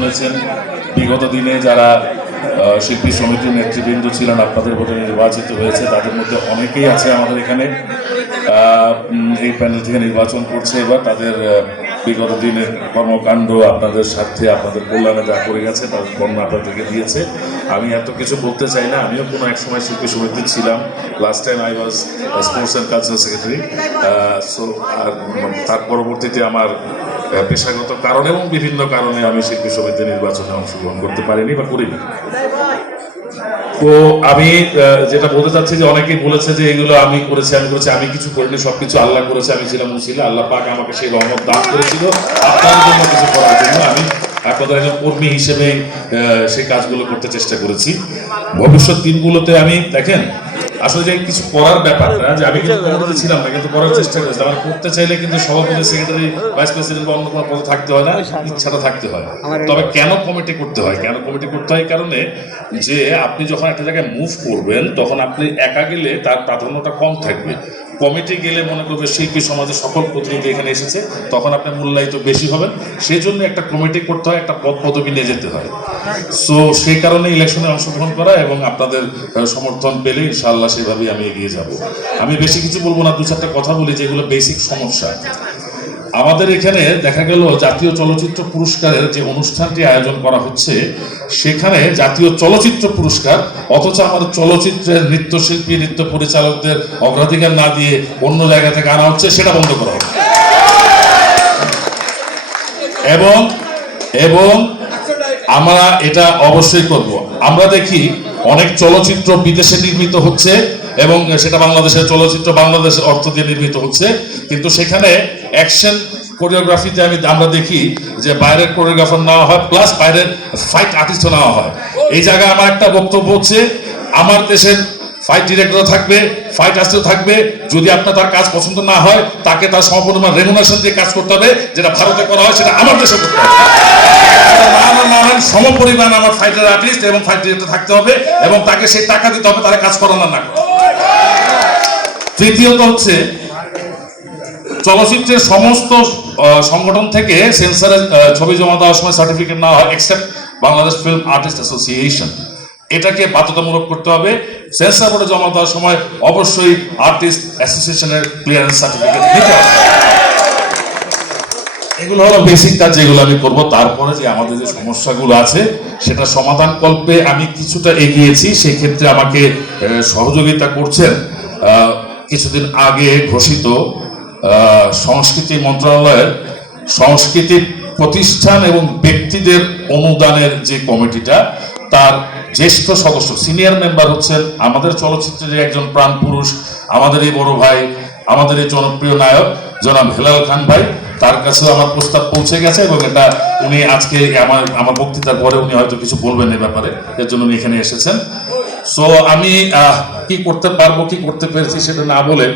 শুনেছেন বিগত দিনে যারা শিল্পী সমিতির নেতৃবৃন্দ ছিলেন আপনাদের ভোটে নির্বাচিত হয়েছে, তাদের মধ্যে অনেকেই আছে আমাদের এখানে এই প্যানেল থেকে নির্বাচন করছে। এবার তাদের বিগত দিনের কর্মকাণ্ড আপনাদের স্বার্থে আপনাদের কল্যাণে যা করে গেছে তার বর্ণনা আপনাদেরকে দিয়েছে। আমি এত কিছু বলতে চাই না। আমিও কোনো এক সময় শিল্পী সমিতি ছিলাম। Last time I was sports and cultural secretary. So আর তার পরবর্তীতে আমার পেশাগত কারণে এবং বিভিন্ন কারণে আমি শিল্পী সমিতি নির্বাচনে অংশগ্রহণ করতে পারিনি বা করিনি। তো আমি যেটা বলতে চাচ্ছি যে অনেকেই বলেছে যে এগুলো আমি করেছি, আমি কিছু করিনি, সবকিছু আল্লাহ করেছে, আমি ছিলাম মুছিলা। আল্লাহ পাক আমাকে সেই রহমত দান করেছিল আপনাদের জন্য কিছু করার জন্য। আমি আপনাদের একজন কর্মী হিসেবে সেই কাজগুলো করতে চেষ্টা করেছি। ভবিষ্যৎ দিনগুলোতে আমি দেখেন আসলে যে কিছু করার ব্যাপারটা, যে আমি কিন্তু কমিটিতে ছিলাম না, কিন্তু করার চেষ্টা করেছি। আমার করতে চাইলে কিন্তু সভাপতি, সেক্রেটারি, ভাইস প্রেসিডেন্ট বা অন্য কোনো পদে থাকতে হয় না, ইচ্ছাটা থাকতে হয়। তবে কেন কমিটি করতে হয়? কেন কমিটি করতে হয়? কারণে যে আপনি যখন একটা জায়গায় মুভ করবেন তখন আপনি একা গেলে তার প্রাধান্যটা কম থাকবে। কমিটি গেলে মনে করবে শিল্পী সমাজের সকল প্রতিনিধি এখানে এসেছে, তখন আপনি মূল্যায়িত বেশি হবেন। সেই জন্য একটা কমিটি করতে হয়, একটা পদ পদবি নিয়ে যেতে হয়। সো সেই কারণে ইলেকশনে অংশগ্রহণ করা এবং আপনাদের সমর্থন পেলে ইনশাআল্লাহ সেভাবেই আমি এগিয়ে যাব। আমি বেশি কিছু বলবো না, দু চারটা কথা বলি যেগুলো বেসিক সমস্যা। আমাদের এখানে দেখা গেল জাতীয় চলচ্চিত্র পুরস্কারের যে অনুষ্ঠানটি আয়োজন করা হচ্ছে, সেখানে জাতীয় চলচ্চিত্র পুরস্কার, অথচ আমাদের চলচ্চিত্রের নৃত্যশিল্পী, নৃত্য পরিচালকদের অগ্রাধিকার না দিয়ে অন্য জায়গা থেকে আনা হচ্ছে, সেটা বন্ধ করা হবে। এবং আমরা এটা অবশ্যই করব। আমরা দেখি অনেক চলচ্চিত্র বিদেশে নির্মিত হচ্ছে এবং সেটা বাংলাদেশের চলচ্চিত্র, বাংলাদেশের অর্থ দিয়ে নির্মিত হচ্ছে, কিন্তু সেখানে অ্যাকশন কোরিওগ্রাফিতে আমরা দেখি যে বাইরের কোরিওগ্রাফার নেওয়া হয়, প্লাস বাইরের ফাইট আর্টিস্টও নেওয়া হয়। এই জায়গায় আমার একটা বক্তব্য হচ্ছে, আমার দেশের ফাইট ডিরেক্টর থাকবে, ফাইট আর্টিস্টও থাকবে। যদি আপনার তার কাজ পছন্দ না হয়, তাকে তার সমপরিমাণ রেমুনারেশন দিয়ে কাজ করতে হবে। যেটা ভারতে করা হয় সেটা আমার দেশে করতে হবে। সমপরিমাণ আমার ফাইটার আর্টিস্ট এবং ফাইট ডিরেক্টর থাকতে হবে এবং তাকে সেই টাকা দিতে হবে, তারা কাজ করানো না। তৃতীয়ত হচ্ছে, চলচ্চিত্রের সমস্ত সংগঠন থেকে সেন্সরে ছবি জমা দেওয়ার সময় সার্টিফিকেট নেওয়া হয়, except Bangladesh film artist association. এটাকে বাধ্যতামূলক করতে হবে। সেন্সর বোর্ডে জমা দেওয়ার সময় অবশ্যই আর্টিস্ট অ্যাসোসিয়েশনের ক্লিয়ারেন্স সার্টিফিকেট নিতে হবে। এগুলো হলো বেসিক কাজ, যেগুলো আমি করব। তারপরে যে আমাদের যে সমস্যাগুলো আছে সেটা সমাধান কল্পে আমি কিছুটা এগিয়েছি, সেই ক্ষেত্রে আমাকে সহযোগিতা করছেন কিছুদিন আগে ঘোষিত সংস্কৃতি মন্ত্রণালয়ের সংস্কৃতি প্রতিষ্ঠান এবং ব্যক্তিদের অনুদানের যে কমিটিটা, তার জ্যেষ্ঠ সদস্য, সিনিয়র মেম্বার হচ্ছেন আমাদের চলচ্চিত্রের একজন প্রাণ পুরুষ, আমাদের এই বড় ভাই, আমাদের এই জনপ্রিয় নায়ক জনাব হেলাল খান ভাই। তার কাছেও আমার প্রস্তাব পৌঁছে গেছে এবং এটা উনি আজকে আমার বক্তৃতার পরে উনি হয়তো কিছু বলবেন এই ব্যাপারে, এর জন্য উনি এখানে এসেছেন। সো আমি কি করতে পারবো, কি করতে পেরেছি সেটা না বলে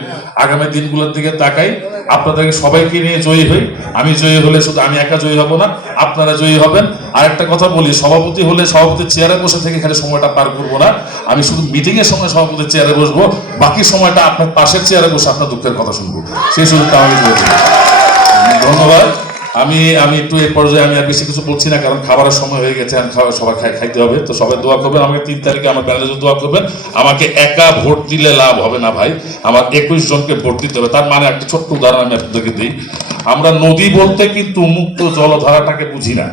আগামী দিনগুলোর দিকে তাকাই। আপনাদেরকে সবাইকে নিয়ে জয়ী হই। আমি জয়ী হলে শুধু আমি একা জয়ী হব না, আপনারা জয়ী হবেন। আর একটা কথা বলি, সভাপতি হলে সভাপতির চেয়ারে বসে থেকে এখানে সময়টা পার করবো না। আমি শুধু মিটিং এর সময় সভাপতির চেয়ারে বসবো, বাকি সময়টা আপনার পাশের চেয়ারে বসে আপনার দুঃখের কথা শুনবো। সেই সুযোগটা আমি বলছি। ধন্যবাদ। আমি একটু এই পর্যায়ে আমি আর বেশি কিছু বলছি না, কারণ খাবারের সময় হয়ে গেছে, সবাই খাইতে হবে। তো সবাই দোয়া করবেন, আমাকে 3 তারিখে আমার প্যানেলে দোয়া করবেন। আমাকে একা ভোট দিলে লাভ হবে না ভাই, আমার 21 জনকে ভোট দিতে হবে। তার মানে একটা ছোট্ট উদাহরণ আমি আপনাদেরকে দিই। আমরা নদী বলতে কিন্তু মুক্ত জলধারাটাকে বুঝি না,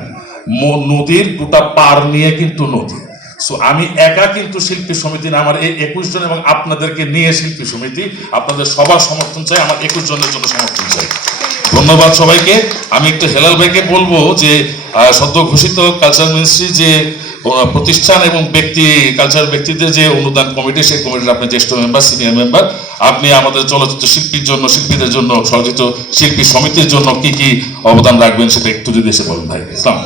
নদীর দুটা পার নিয়ে কিন্তু নদী। সো আমি একা কিন্তু শিল্পী সমিতি না, আমার এই 21 জন এবং আপনাদেরকে নিয়ে শিল্পী সমিতি। আপনাদের সবার সমর্থন চাই, আমার 21 জনের জন্য সমর্থন চাই। ধন্যবাদ সবাইকে। আমি একটু হেলাল ভাইকে বলবো যে সদ্য ঘোষিত কালচারাল মিনিস্ট্রি যে প্রতিষ্ঠান এবং কালচারাল ব্যক্তিদের যে অনুদান কমিটি, সেই কমিটির আপনি জ্যেষ্ঠ মেম্বার, সিনিয়র মেম্বার। আপনি আমাদের চলচ্চিত্র শিল্পীদের জন্য, চলচ্চিত্র শিল্পী সমিতির জন্য কি কি অবদান রাখবেন সেটা একটু যদি এসে বলেন ভাই। ইসলাম।